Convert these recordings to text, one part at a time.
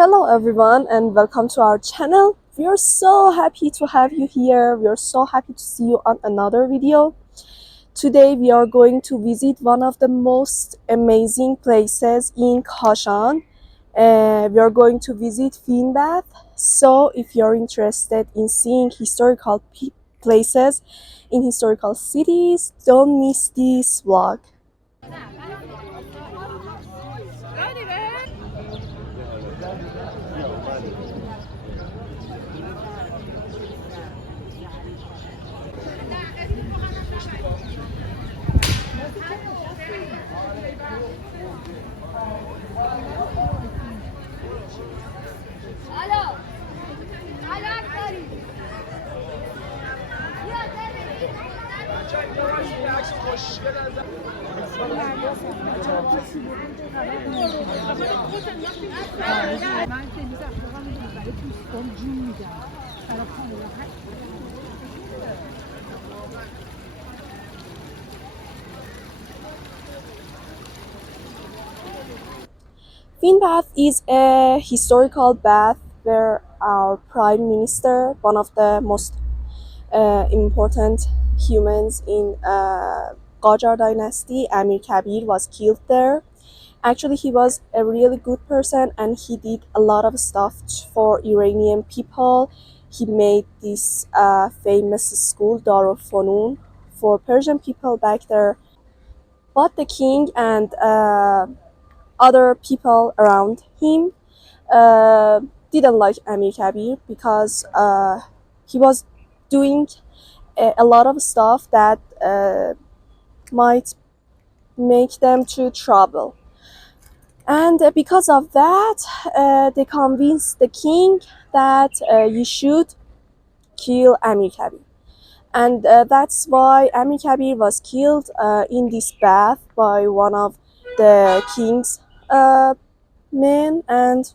Hello everyone and welcome to our channel. We are so happy to have you here. We are so happy to see you on another video. Today we are going to visit one of the most amazing places in Kashan. We are going to visit Fin Bath. So if you're interested in seeing historical places in historical cities, don't miss this vlog. Fin Bath is a historical bath where our prime minister, one of the most important humans in Qajar dynasty, Amir Kabir, was killed there. Actually, he was a really good person and he did a lot of stuff for Iranian people. He made this famous school, Darul Funun, for Persian people back there. But the king and other people around him uh, didn't like Amir Kabir because he was doing a lot of stuff that might make them to trouble. And because of that, they convinced the king that you should kill Amir Kabir. And that's why Amir Kabir was killed in this bath by one of the king's men. And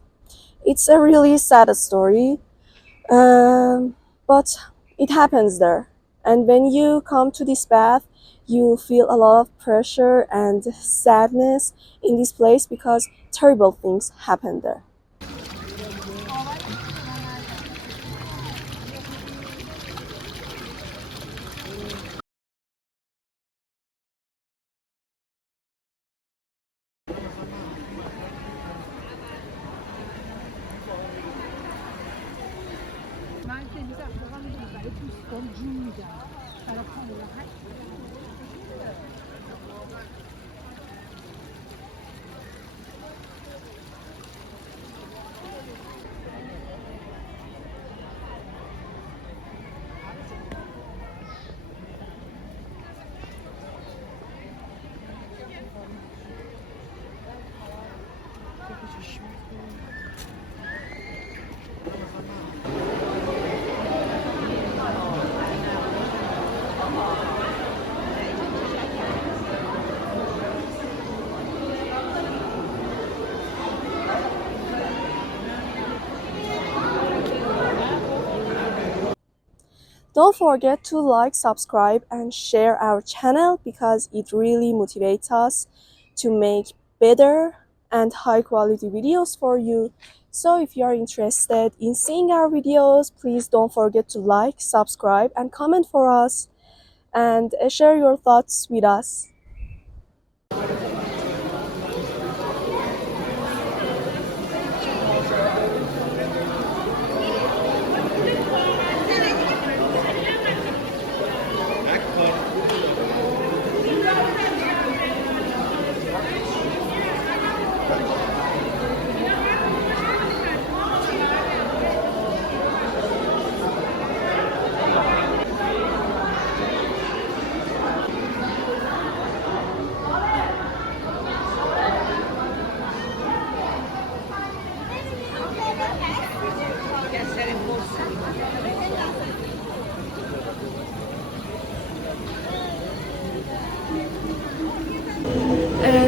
it's a really sad story, but it happens there. And when you come to this bath, you feel a lot of pressure and sadness in this place because terrible things happen there. Don't forget to like, subscribe, and share our channel because it really motivates us to make better and high quality videos for you. So if you are interested in seeing our videos, please don't forget to like, subscribe, and comment for us and share your thoughts with us.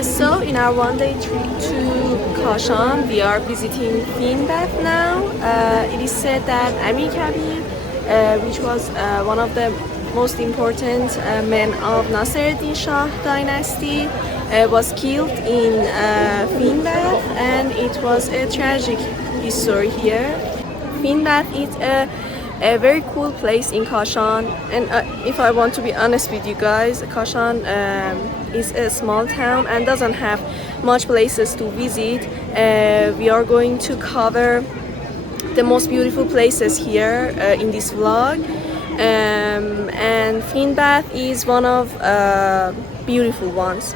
So in our one-day trip to Kashan, we are visiting Fin Bath now. It is said that Amir Kabir, which was one of the most important men of Nassereddin Shah dynasty, was killed in Fin Bath, and it was a tragic history here. Fin Bath is a very cool place in Kashan, and if I want to be honest with you guys, Kashan is a small town and doesn't have much places to visit. We are going to cover the most beautiful places here in this vlog, and Fin Bath is one of beautiful ones.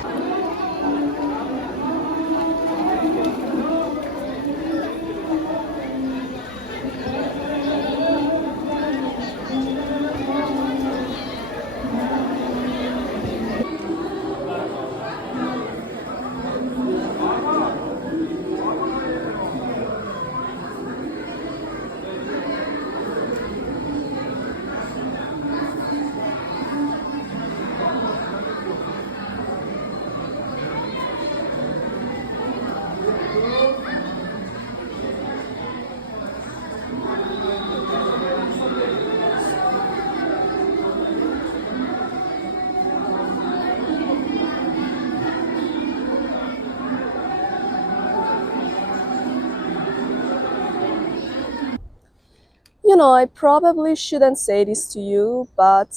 You know, I probably shouldn't say this to you, but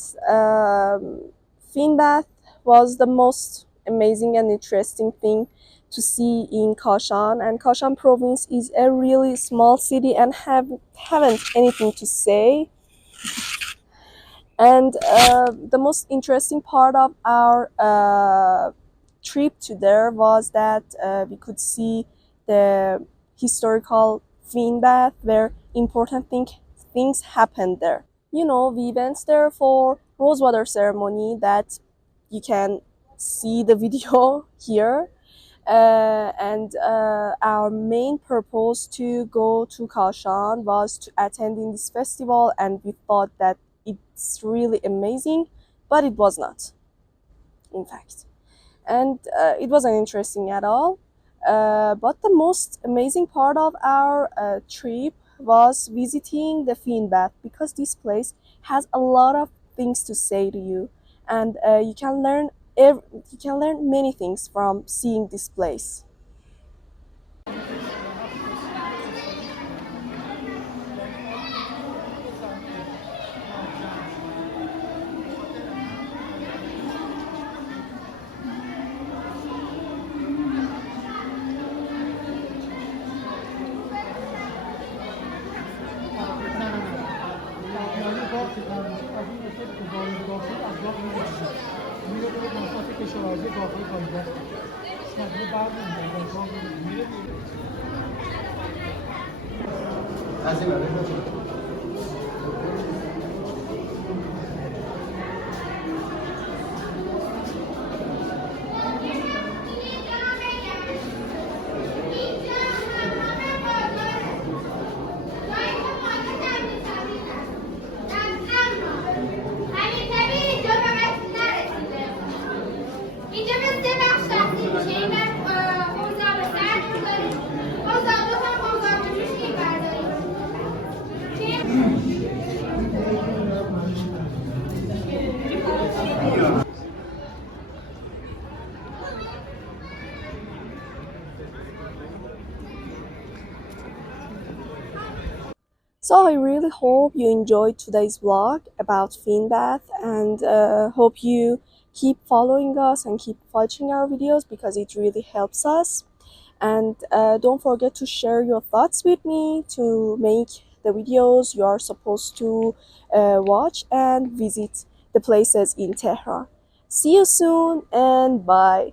Fin Bath was the most amazing and interesting thing to see in Kashan. And Kashan province is a really small city and haven't anything to say. And the most interesting part of our trip to there was that we could see the historical Fin Bath where important things happened there. You know, we went there for rosewater ceremony that you can see the video here. And our main purpose to go to Kashan was to attend in this festival, and we thought that it's really amazing, but it was not, in fact. And it wasn't interesting at all. But the most amazing part of our trip was visiting the Fin Bath, because this place has a lot of things to say to you, and you can learn many things from seeing this place. So I really hope you enjoyed today's vlog about Fin Bath, and hope you keep following us and keep watching our videos, because it really helps us. And don't forget to share your thoughts with me to make the videos you are supposed to watch and visit the places in Tehran. See you soon, and bye.